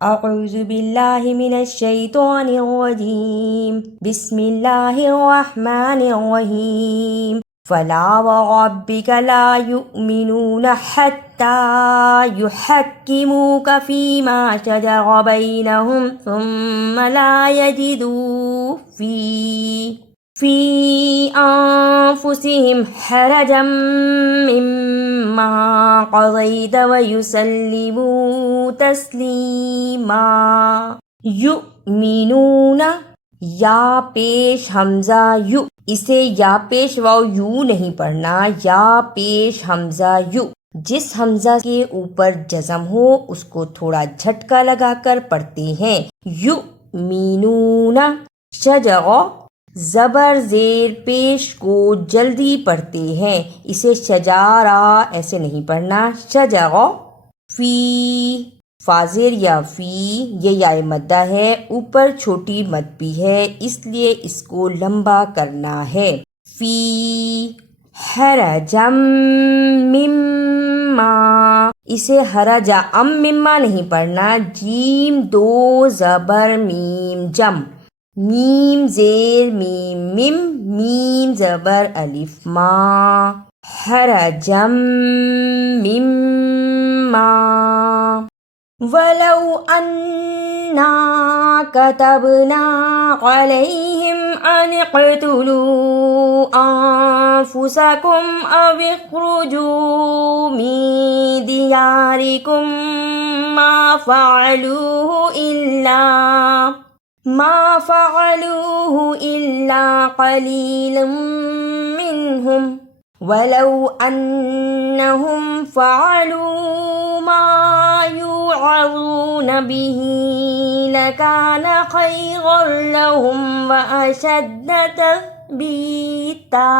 اعوذ باللہ من الشیطان الرجیم بسم اللہ الرحمن الرحیم فلا وربک لا یؤمنون حتی یحکموک فیما شجر بینہم ثم لا یجدوا فی انفسہم حرجا مما قضیت ویسلموا تسلیما. یؤمنون یا پیش حمزہ یو، اسے یا پیش واو یو نہیں پڑھنا، یا پیش حمزہ یو. جس حمزہ کے اوپر جزم ہو اس کو تھوڑا جھٹکا لگا کر پڑھتے ہیں. یؤمنون. شجر زبر زیر پیش کو جلدی پڑھتے ہیں، اسے شجارہ ایسے نہیں پڑھنا. شجر. فی فاضر یا فی، یہ یا مدہ ہے، اوپر چھوٹی مد بھی ہے، اس لیے اس کو لمبا کرنا ہے. فی حرجم مما، اسے حرجا مما نہیں پڑھنا. جیم دو زبر میم جم، میم زیر میم مم، میم زبر الف ما. حرجم مما. وَلَوْ أَنَّا كَتَبْنَا عَلَيْهِمْ أَنِ اقْتُلُوا أَنفُسَكُمْ أَوِ اخْرُجُوا مِن دِيَارِكُمْ مَا فَعَلُوهُ إِلَّا قَلِيلٌ مِّنْهُمْ وَلَوْ أَنَّهُمْ فَعَلُوا مَا يُوعَظُونَ بِهِ لَكَانَ خَيْرًا لَهُمْ وَأَشَدَّ تَثْبِيتًا.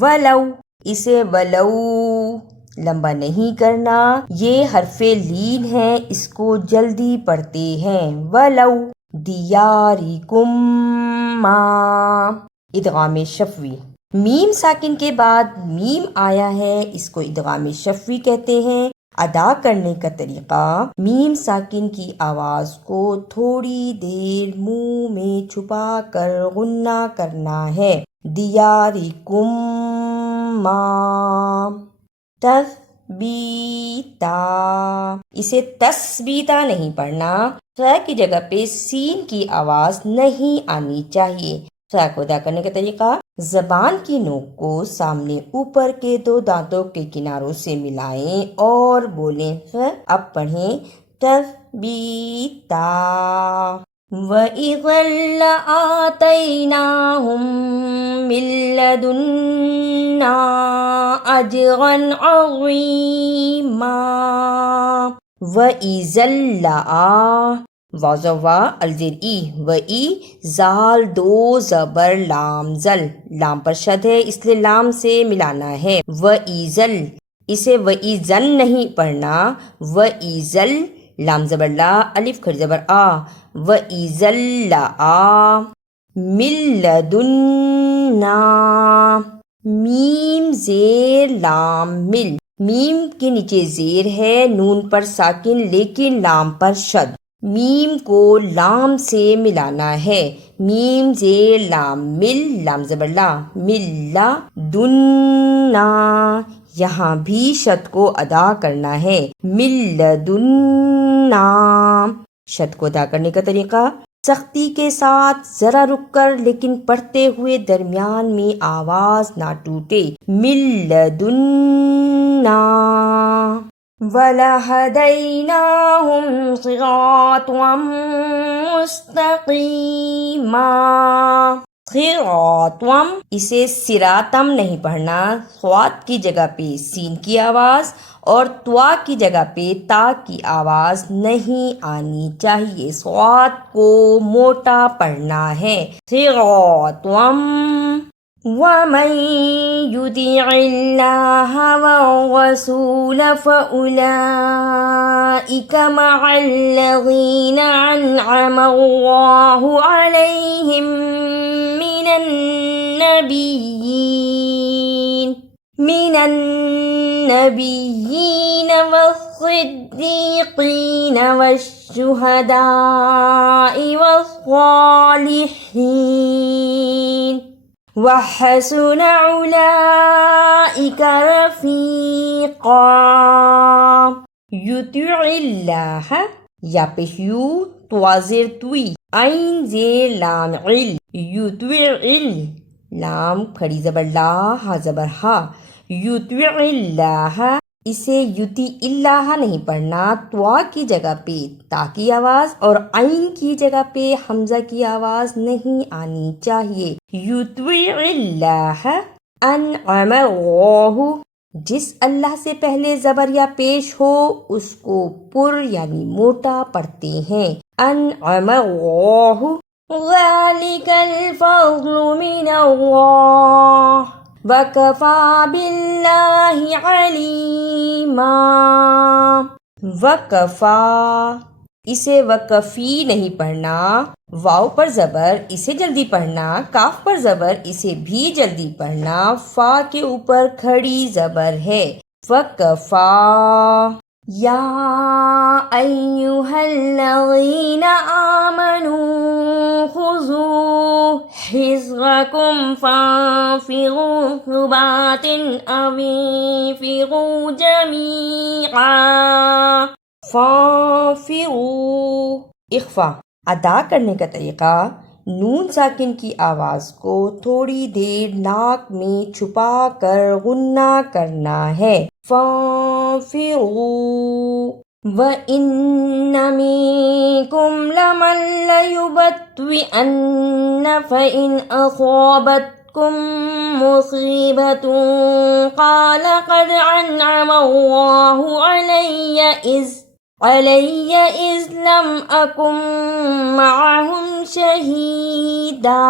ولو، اسے ولو لمبا نہیں کرنا، یہ حرف لین ہے، اس کو جلدی پڑھتے ہیں. ولو دیارکم ما. ادغام شفوی. میم ساکن کے بعد میم آیا ہے، اس کو ادغام شفوی کہتے ہیں. ادا کرنے کا طریقہ، میم ساکن کی آواز کو تھوڑی دیر منہ میں چھپا کر غنہ کرنا ہے. دیارکم ما. تثبیتا، اسے تثبیتا نہیں پڑھنا، تا کی جگہ پہ سین کی آواز نہیں آنی چاہیے. تا کو ادا کرنے کا طریقہ، زبان کی نوک کو سامنے اوپر کے دو دانتوں کے کناروں سے ملائیں اور بولیں. اب پڑھیں تثبیتا. وَإِذًا لَآتَيْنَاهُم مِّن لَّدُنَّا أَجْرًا عَظِيمًا. وَإِذًا لَآ واضوا الزر ای، وئی زال دو زبر لام زل، لام پر شد ہے اس لیے لام سے ملانا ہے. وَإِذَل، اسے وَإِذَن نہیں پڑھنا. وَإِذَل لام زبر لا، الف کھڑی زبر آ. وَإِذَل لَآ. مِن لَدُنَّا، میم زیر لام مل، میم کے نیچے زیر ہے، نون پر ساکن لیکن لام پر شد. میم کو لام سے ملانا ہے. میم زیر لام مل، لام زبر لا، ملا دننا، یہاں بھی شد کو ادا کرنا ہے. ملدنا. شد کو ادا کرنے کا طریقہ، سختی کے ساتھ ذرا رک کر لیکن پڑھتے ہوئے درمیان میں آواز نہ ٹوٹے. ملدنا. وَلَهَدَيْنَاهُمْ صِرَاطًا مُسْتَقِيمًا. صِرَاطًا، اسے صِراطًا نہیں پڑھنا، صاد کی جگہ پہ سین کی آواز اور طوا کی جگہ پہ تا کی آواز نہیں آنی چاہیے. صاد کو موٹا پڑھنا ہے. صِرَاطًا. وَمَن يُطِعِ اللَّهَ وَالرَّسُولَ فَأُولَئِكَ مَعَ الَّذِينَ أَنْعَمَ اللَّهُ عَلَيْهِم مِّنَ النَّبِيِّينَ النبيين والصديقين والشهداء والصالحين وحسن أولئك رفيقا. یطیع اللہ یا پیش یو توازر توی عین زیر لام عل یطیع ال لام کھڑی زبر لا ہا زبر ہا یطیع اللہ اسے یتی اللہ نہیں پڑھنا. توا کی جگہ پہ تا کی آواز اور عین کی جگہ پہ حمزہ کی آواز نہیں آنی چاہیے. یطیع اللہ انعم اللہ جس اللہ سے پہلے زبر یا پیش ہو اس کو پر یعنی موٹا پڑھتے ہیں. انعم اللہ ذالک الفضل من اللہ وکفی باللہ علیما. وکفا اسے وکفی نہیں پڑھنا. واو پر زبر اسے جلدی پڑھنا. کاف پر زبر اسے بھی جلدی پڑھنا. فا کے اوپر کھڑی زبر ہے. وکفا. یا ایھا الذین آمنوا خذوا حذرکم فانفروا ثبات او انفروا جمیعا. فانفروا اخفا. ادا کرنے کا طریقہ نون ساکن کی آواز کو تھوڑی دیر ناک میں چھپا کر غنہ کرنا ہے. فانفروا. وَإِنَّ مِنكُمْ لَمَن لَّيُبَطِّئَنَّ فَإِنْ أَصَابَتْكُم مُّصِيبَةٌ قَالَ قَدْ أَنْعَمَ اللَّهُ عَلَيَّ إِذْ لَمْ أَكُن مَّعَهُمْ شَهِيدًا.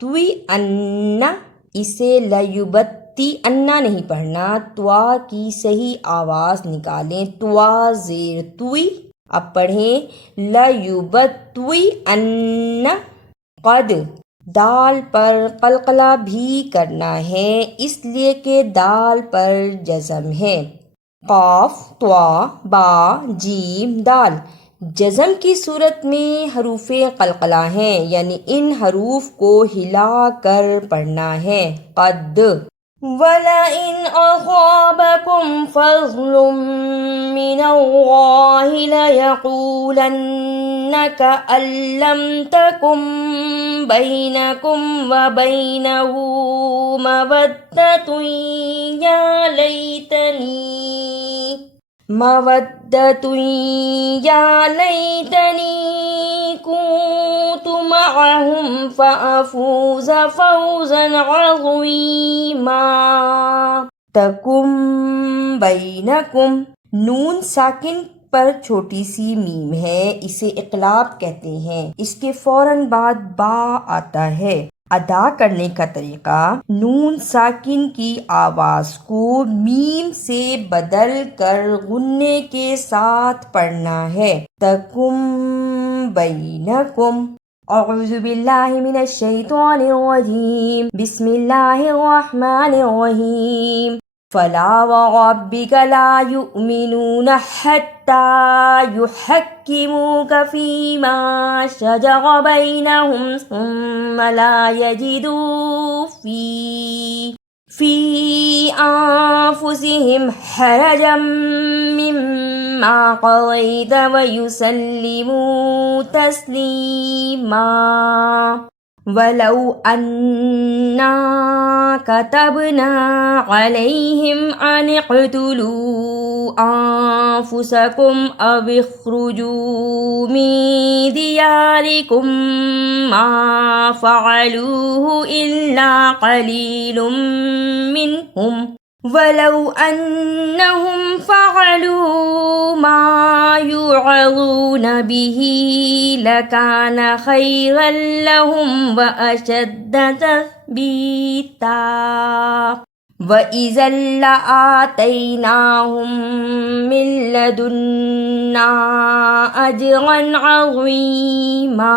توی انا اسے لیبتی انا نہیں پڑھنا. توا کی صحیح آواز نکالیں. توا زیر توی. اب پڑھیں لیبتی انا. قد دال پر قلقلہ بھی کرنا ہے اس لیے کہ دال پر جزم ہے. قاف طوا با جیم دال جزم کی صورت میں حروف قلقلہ ہیں یعنی ان حروف کو ہلا کر پڑھنا ہے. قد. وَلَئِنْ أَصَابَكُمْ فَضْلٌ مِّنَ اللَّهِ لَيَقُولَنَّ كَأَن لَّمْ تَكُن بَيْنَكُمْ وَبَيْنَهُ مَوَدَّةٌ يَا لَيْتَنِي كُنتُ مَعَهُمْ فَأَفُوزَ فَوْزًا عَظِيمًا. تَكُن بَيْنَكُمْ نون ساکن پر چھوٹی سی میم ہے اسے اقلاب کہتے ہیں. اس کے فوراً بعد با آتا ہے. ادا کرنے کا طریقہ نون ساکن کی آواز کو میم سے بدل کر غنے کے ساتھ پڑھنا ہے. تکم بینکم. اعوذ باللہ من الشیطان الرجیم. بسم اللہ الرحمن الرحیم. فلا وربك لا يؤمنون حتى يحكموك فيما شجر بينهم ثم لا يجدوا في أنفسهم حرجا مما قضيت ويسلموا تسليما. وَلَوْ أَنَّا كَتَبْنَا عَلَيْهِمْ أَنِ اقْتُلُوا أَنفُسَكُمْ أَوِ اخْرُجُوا مِن دِيَارِكُمْ مَا فَعَلُوهُ إِلَّا قَلِيلٌ مِّنْهُمْ وَلَوْ أَنَّهُمْ فَعَلُوا مَا يُوعَظُونَ بِهِ لَكَانَ خَيْرًا لَّهُمْ وَأَشَدَّ تَثْبِيتًا. وَإِذًا لَّآتَيْنَاهُم مِّن لَّدُنَّا أَجْرًا عَظِيمًا.